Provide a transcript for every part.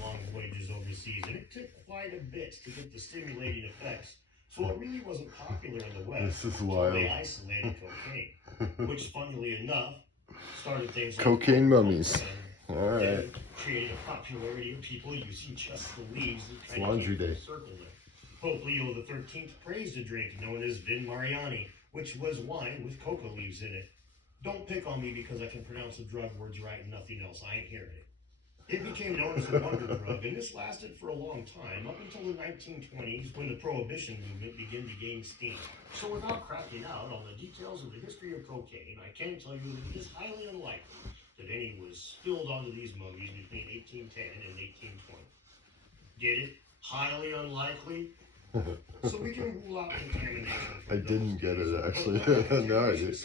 long voyages overseas, and it took quite a bit to get the stimulating effects. So it really wasn't popular in the West until they isolated cocaine, which, funnily enough, started things like cocaine mummies. All right. Created a popularity of people using just the leaves and it's laundry day. Circle there. Pope Leo XIII praised a drink known as Vin Mariani, which was wine with coca leaves in it. Don't pick on me because I can pronounce the drug words right and nothing else. I ain't hearing it. It became known as a wonder drug, and this lasted for a long time, up until the 1920s, when the Prohibition movement began to gain steam. So without cracking out on the details of the history of cocaine, I can tell you that it is highly unlikely that any was spilled onto these mummies between 1810 and 1820. Get it? Highly unlikely? So we can rule out contamination. I didn't get it, actually. No, I did.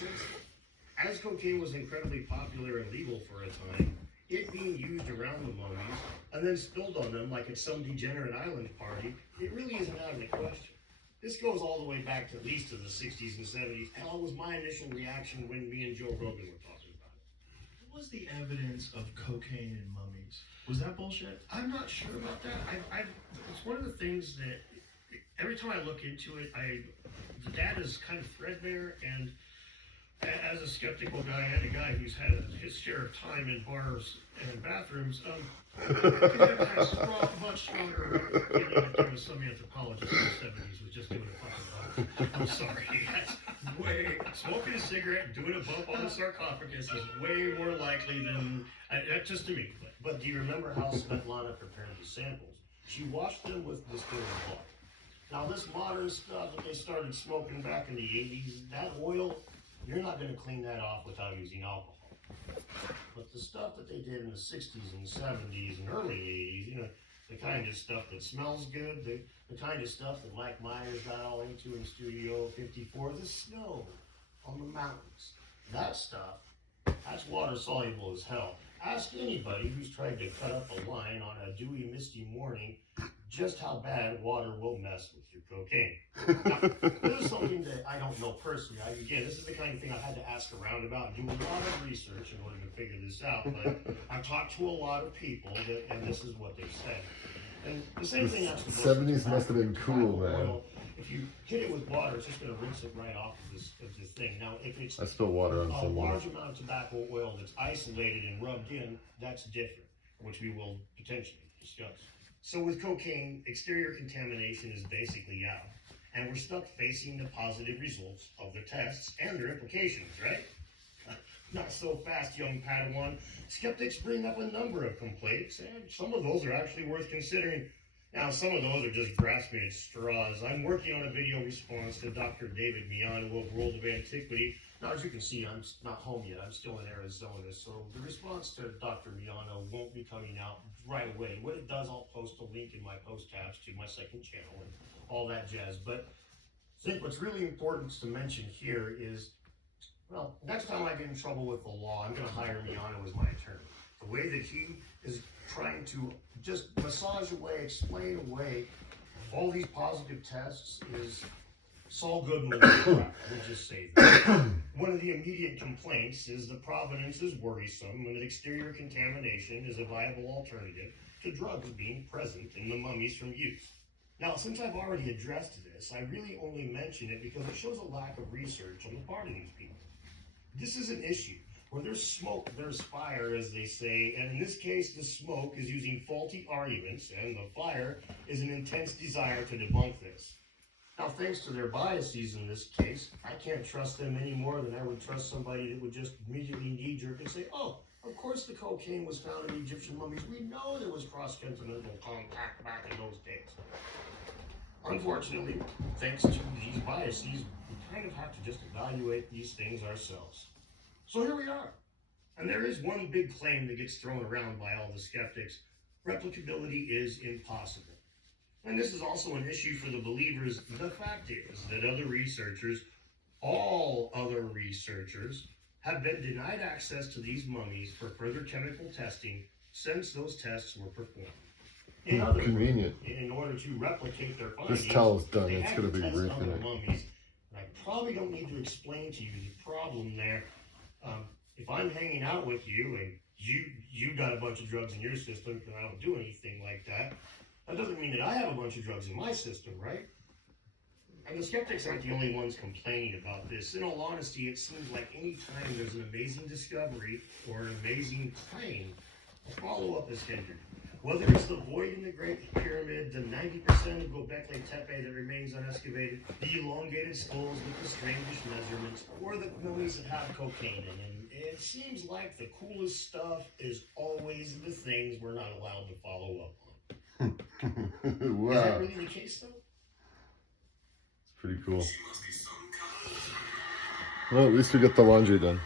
As cocaine was incredibly popular and legal for a time, it being used around the mummies and then spilled on them like at some degenerate island party, it really isn't out of the question. This goes all the way back to at least to the 60s and 70s. Hell, was my initial reaction when me and Joe Rogan were talking about it. What was the evidence of cocaine in mummies? Was that bullshit? I'm not sure about that. It's one of the things that every time I look into it, the data is kind of threadbare, and as a skeptical guy and a guy who's had his share of time in bars and bathrooms, much stronger feeling that there was some anthropologist in the 70s was just doing a fucking bump. I'm sorry. That's way, smoking a cigarette and doing a bump on the sarcophagus is way more likely than, just to me. But do you remember how Svetlana prepared the samples? She washed them with distilled water. Now this modern stuff that they started smoking back in the 80s, that oil, you're not going to clean that off without using alcohol. But the stuff that they did in the 60s and 70s and early 80s, the kind of stuff that smells good, the kind of stuff that Mike Myers got all into in Studio 54, the snow on the mountains, that stuff, that's water soluble as hell. Ask anybody who's tried to cut up a line on a dewy, misty morning just how bad water will mess with your cocaine. Now, this is something that I don't know personally. Again, this is the kind of thing I had to ask around about and do a lot of research in order to figure this out. But I've talked to a lot of people, and this is what they said. And the same thing happens to 70s must have been cool, man. Oil. If you hit it with water, it's just going to rinse it right off of this thing. Now, if it's I spill water on a someone. large amount of tobacco oil that's isolated and rubbed in, that's different, which we will potentially discuss. So with cocaine, exterior contamination is basically out, and we're stuck facing the positive results of the tests and their implications, right? Not so fast, young Padawan. Skeptics bring up a number of complaints, and some of those are actually worth considering. Now, some of those are just grasping at straws. I'm working on a video response to Dr. David Miano of World of Antiquity. Now, as you can see, I'm not home yet. I'm still in Arizona, so the response to Dr. Miano won't be coming out right away. When it does, I'll post a link in my post tabs to my second channel and all that jazz. But I think what's really important to mention here is, well, next time I get in trouble with the law, I'm going to hire Miano as my attorney. The way that he is trying to just massage away, explain away all these positive tests is Saul Goodman. We'll just say that. One of the immediate complaints is the provenance is worrisome and that exterior contamination is a viable alternative to drugs being present in the mummies from use. Now, since I've already addressed this, I really only mention it because it shows a lack of research on the part of these people. This is an issue. Where there's smoke, there's fire, as they say, and in this case, the smoke is using faulty arguments, and the fire is an intense desire to debunk this. Now, thanks to their biases in this case, I can't trust them any more than I would trust somebody that would just immediately knee-jerk and say, oh, of course the cocaine was found in Egyptian mummies. We know there was cross-continental contact back in those days. Unfortunately, thanks to these biases, we kind of have to just evaluate these things ourselves. So here we are. And there is one big claim that gets thrown around by all the skeptics. Replicability is impossible. And this is also an issue for the believers. The fact is that other researchers, all other researchers, have been denied access to these mummies for further chemical testing since those tests were performed. In other words, in order to replicate their findings, this towel's done. they It's had going to to be test ripping other it. mummies. And I probably don't need to explain to you the problem there. If I'm hanging out with you and you got a bunch of drugs in your system, and I don't do anything like that. That doesn't mean that I have a bunch of drugs in my system, right? And the skeptics aren't the only ones complaining about this. In all honesty, it seems like any time there's an amazing discovery or an amazing claim, follow-up is hindered. Whether it's the void in the Great Pyramid, the 90% of Göbekli Tepe that remains unexcavated, the elongated skulls with the strangish measurements, or the mummies that have cocaine in them, it seems like the coolest stuff is always the things we're not allowed to follow up on. Is that Wow. really the case, though? Pretty cool. Well, at least we got the laundry done.